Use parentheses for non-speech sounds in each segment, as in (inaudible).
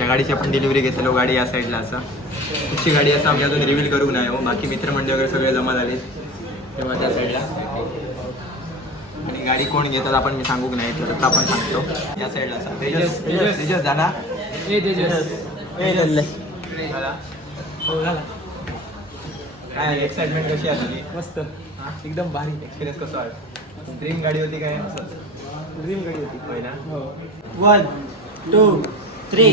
ज्या गाडीची आपण डिलिव्हरी घेतलेलो गाडी या साईडला असा. कुठची गाडी असं आम्ही अजून रिव्हील करू नाही हो. बाकी मित्रमंडळी वगैरे सगळे जमा झाले तेव्हा त्या साईडला आणि गाडी कोण घेतात आपण मी सांगूक नाही तर आता आपण सांगतो. या साईडला असा. तेजस तेजस तेजस जाना. काय एक्साइटमेंट कशी आहे तुझी? मस्त. एकदम भारी. एक्सपिरियन्स कसं आहे? ड्रीम गाडी होती काय? ड्रीम गाडी होती. पहिला वन टू थ्री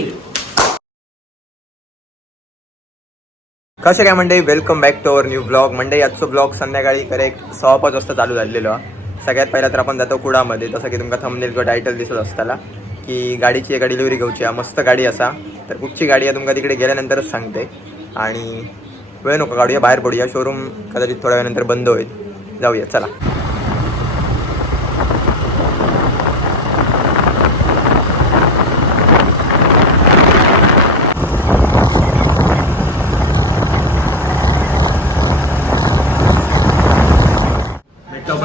कसे काय मंडळी? Welcome back to our new blog मंडळी आजचं ब्लॉग संध्याकाळी करेक्ट सहा पाच वाजता चालू झालेलो. सगळ्यात पहिला तर आपण जातो कुडामध्ये जसं की तुमका थंबनेल किंवा टायटल दिसत असताना की गाडीची एका डिलिव्हरी घेऊची आहे. मस्त गाडी असा. तर कुठची गाडी आहे तुमका तिकडे गेल्यानंतरच सांगते. आणि वेळ नको काढूया बाहेर पडूया. शोरूम कदाचित थोड्या वेळानंतर बंद होईल. जाऊया चला भेटतो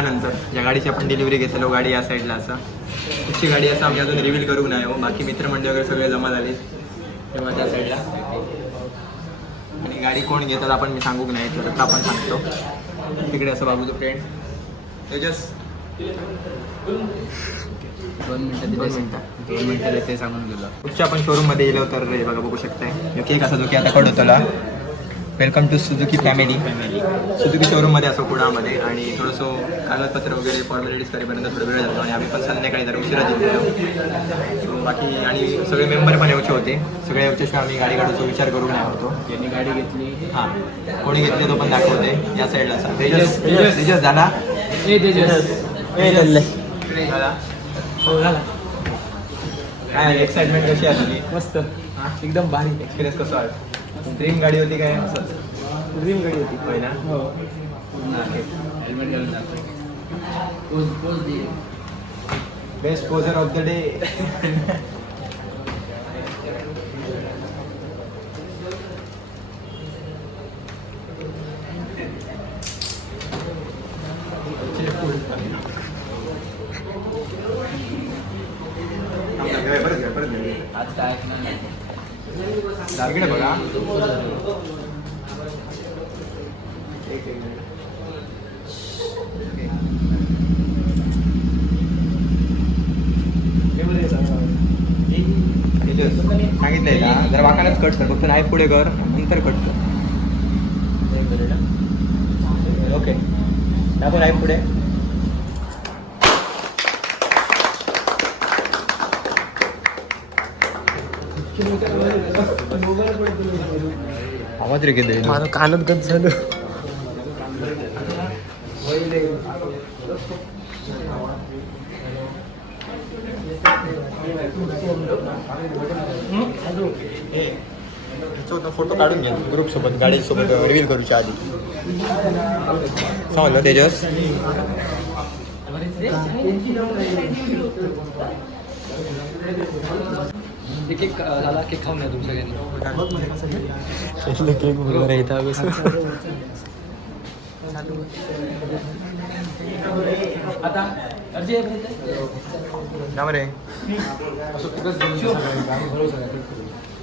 वेळानंतर ज्या गाडीची आपण डिलिव्हरी घेतलेलो गाडी या साईडला असा. कुठची गाडी असं आम्ही अजून रिव्हील करू नाही हो. बाकी मित्रमंडळी वगैरे सगळे जमा झाले तेव्हा त्या साईडला आणि गाडी कोण घेतात आपण मी सांगूक नाही तर आपण सांगतो. तिकडे असं बाबूचं फ्रेंड तेजस. दोन मिनिटं दोन मिनिटं. दोन मिनिटं ते सांगून गेलो. कुठच्या आपण शोरूममध्ये गेलो तर रे बघा बघू शकताय. केक असा जो की आता तुला. Welcome to Suzuki family family Suzuki शोरूममध्ये असो कुडामध्ये आणि थोडंसं कागदपत्र वगैरे फॉर्मॅलिटीज करेपर्यंत थोडा वेळ जातो. आणि आम्ही पण संध्याकाळी जर उशिरा दिलेलो सो बाकी आणि सगळे मेंबर पण येऊचे होते. सगळे येऊच्याशिवाय आम्ही गाडी काढूचा विचार करू नाही होतो यांनी गाडी घेतली. हां. कोणी घेतले तो पण दाखवते. या साईडला असा तेजस तेजस झाला झाला हो झाला काय एक्साइटमेंट कशी आहे तुझी? मस्त. एकदम भारी. एक्सपिरियन्स कसं आहे? ड्रीम गाडी होती काय? ड्रीम गाडी होती. पहिला हो. हेल्मेट घालून pose pose they. Best poser of the day आज काय ऐकणार नाही इकडे बघा. सांगितलंय का? जरा वाकानच कट कर. फक्त नाही पुढे कर. नंतर कट कर. ओके. दाखव नाही पुढे. आवाज रे किती? माझं कानच गत झालं. फोटो काढून घ्या ग्रुप सोबत गाडी सोबत रिव्हील करूच्या आधी. समजलं तेजस. एक एक झाला केक खाऊन घ्या तुमच्या घरी केक वगैरे इथं आता अर्जे रे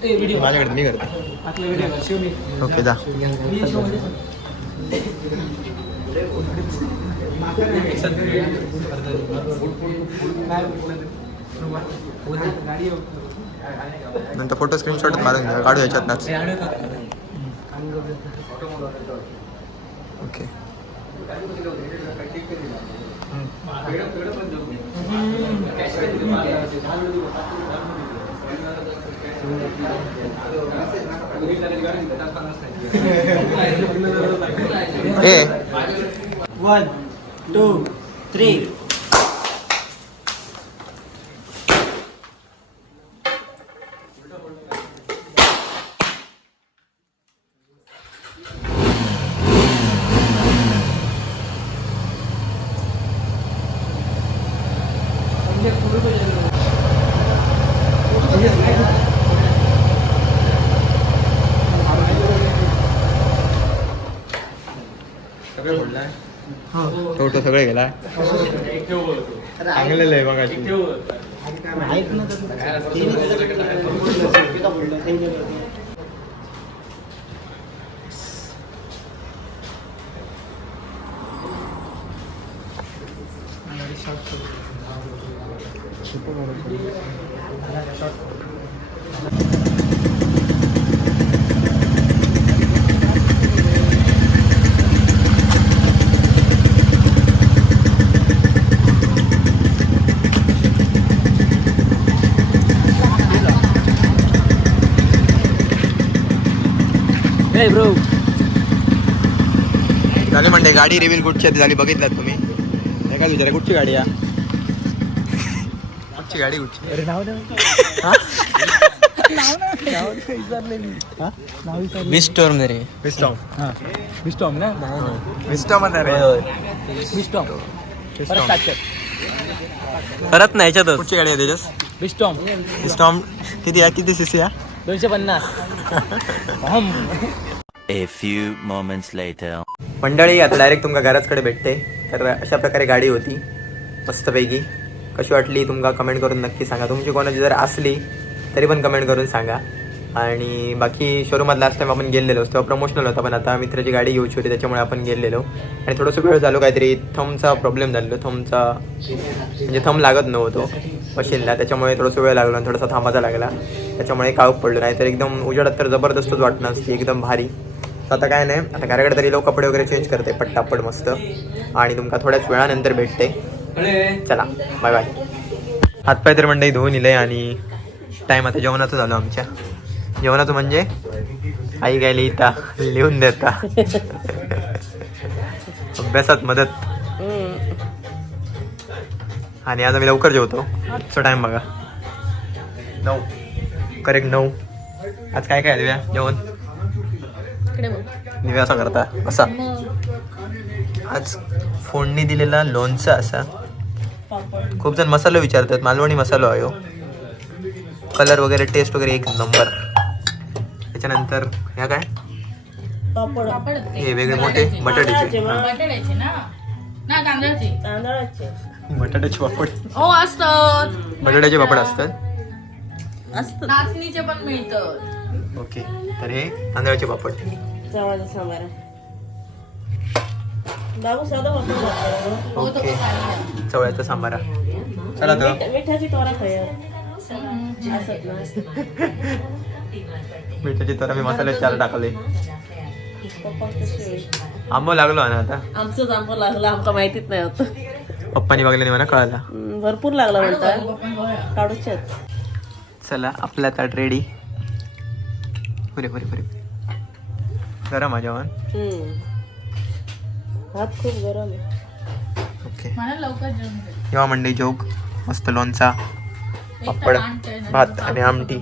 ए व्हिडिओ माझ्याकडे मी करते आपल्या व्हिडिओ शिवनी ओके जा। नंतर फोटो स्क्रीनशॉट मारून घ्या काढू याच्यातनंच. ओके (laughs) ए. वन टू थ्री फोटो सगळे गेलाय चांगलेलं आहे बघा ऐक ना Bro. झाली म्हणते गाडी रिव्हील कुठची आहे झाली बघितलात तुम्ही? एकाच विचारा कुठची गाडी आहे? कुठची गाडी कुठची? अरे नाव विस्टोर्म रे विस्टॉम हां? विस्टॉम ना? विस्टॉम रे. विस्टॉम परत नाही याच्यातच. कुठची गाडी आहे तेजस विस्टॉम विस्टॉम किती आहे? किती सीसी आहे? दोनशे पन्नास. A few moments later. मंडळी आता डायरेक्ट तुमका घराचकडे भेटते. तर अशा प्रकारे गाडी होती. मस्तपैकी. कशी वाटली तुमका कमेंट करून नक्की सांगा. तुमची कोणाची जर असली तरी पण कमेंट करून सांगा. आणि बाकी शोरूमात लास्ट टाइम आपण गेलेलो तेव्हा प्रमोशनल होता पण आता मित्राची गाडी घेऊची होती त्याच्यामुळे आपण गेलेलो. आणि थोडंसं वेळ झालो काहीतरी थमचा प्रॉब्लेम झालेलो. थमचा म्हणजे थम लागत नव्हतो. मशीनला त्याच्यामुळे थोडंसं वेळ लागला आणि थोडासा थांबायचा लागला. त्याच्यामुळे काळोख पडलो नाही तर एकदम उजेडात तर जबरदस्तच वाटणं असते एकदम भारी. तर आता काय नाही आता घराकडे तरी लोक कपडे वगैरे चेंज करते पट्टापट मस्त. आणि तुमका थोड्याच वेळानंतर भेटते. चला बाय बाय हातपाय तर मंडळी धुवून इले आणि टाईम आता जेवणाचं झालं आमच्या. जेवणाचं म्हणजे? आई गायली इथं लिहून देता. (laughs) अभ्यासात मदत. आणि आज आम्ही लवकर जेवतो. आजचा टाइम बघा. नऊ. करेक्ट नऊ. आज काय काय दिव्या? जेवण? दिव्या असा करता. असा. आज फोडणी दिलेला लोणचा असा. खूप जण मसाला विचारतात. मालवणी मसाला आहे हो. कलर वगैरे टेस्ट वगैरे एक नंबर त्याच्यानंतर ह्या काय? हे वेगळे मोठे. बटाट्याचे. हा. बटाट्याचे ना. ना तांदळाचे. बटाट्याचे पापड. हो असतात. बटाट्याचे पापड असतात? नाचणीचे पण मिळतात. ओके तर हे तांदळाचे पापड. चवाचा सांबार बाबू साधा होतो हो तो ओके चालेल. चवळ्याचा सांबारा. चला तर. मिठाची तोरा खाय. असत ना मिठाची तर आम्ही मसाले चार टाकले. पप्पा आंबो लागलो ना आता. आमचंच आंबा लागला आमका माहितीच नाही होतं पप्पानी बघल्याने मला कळाला. भरपूर लागला म्हणतात काढूचे चला आपला ताट रेडी पुरे पुरे पुरे. गरम आहे जेवण? हात खूप गरम आहे. ओके. किंवा मंडई जोग मस्त लोणचा पापड भात आणि आमटी.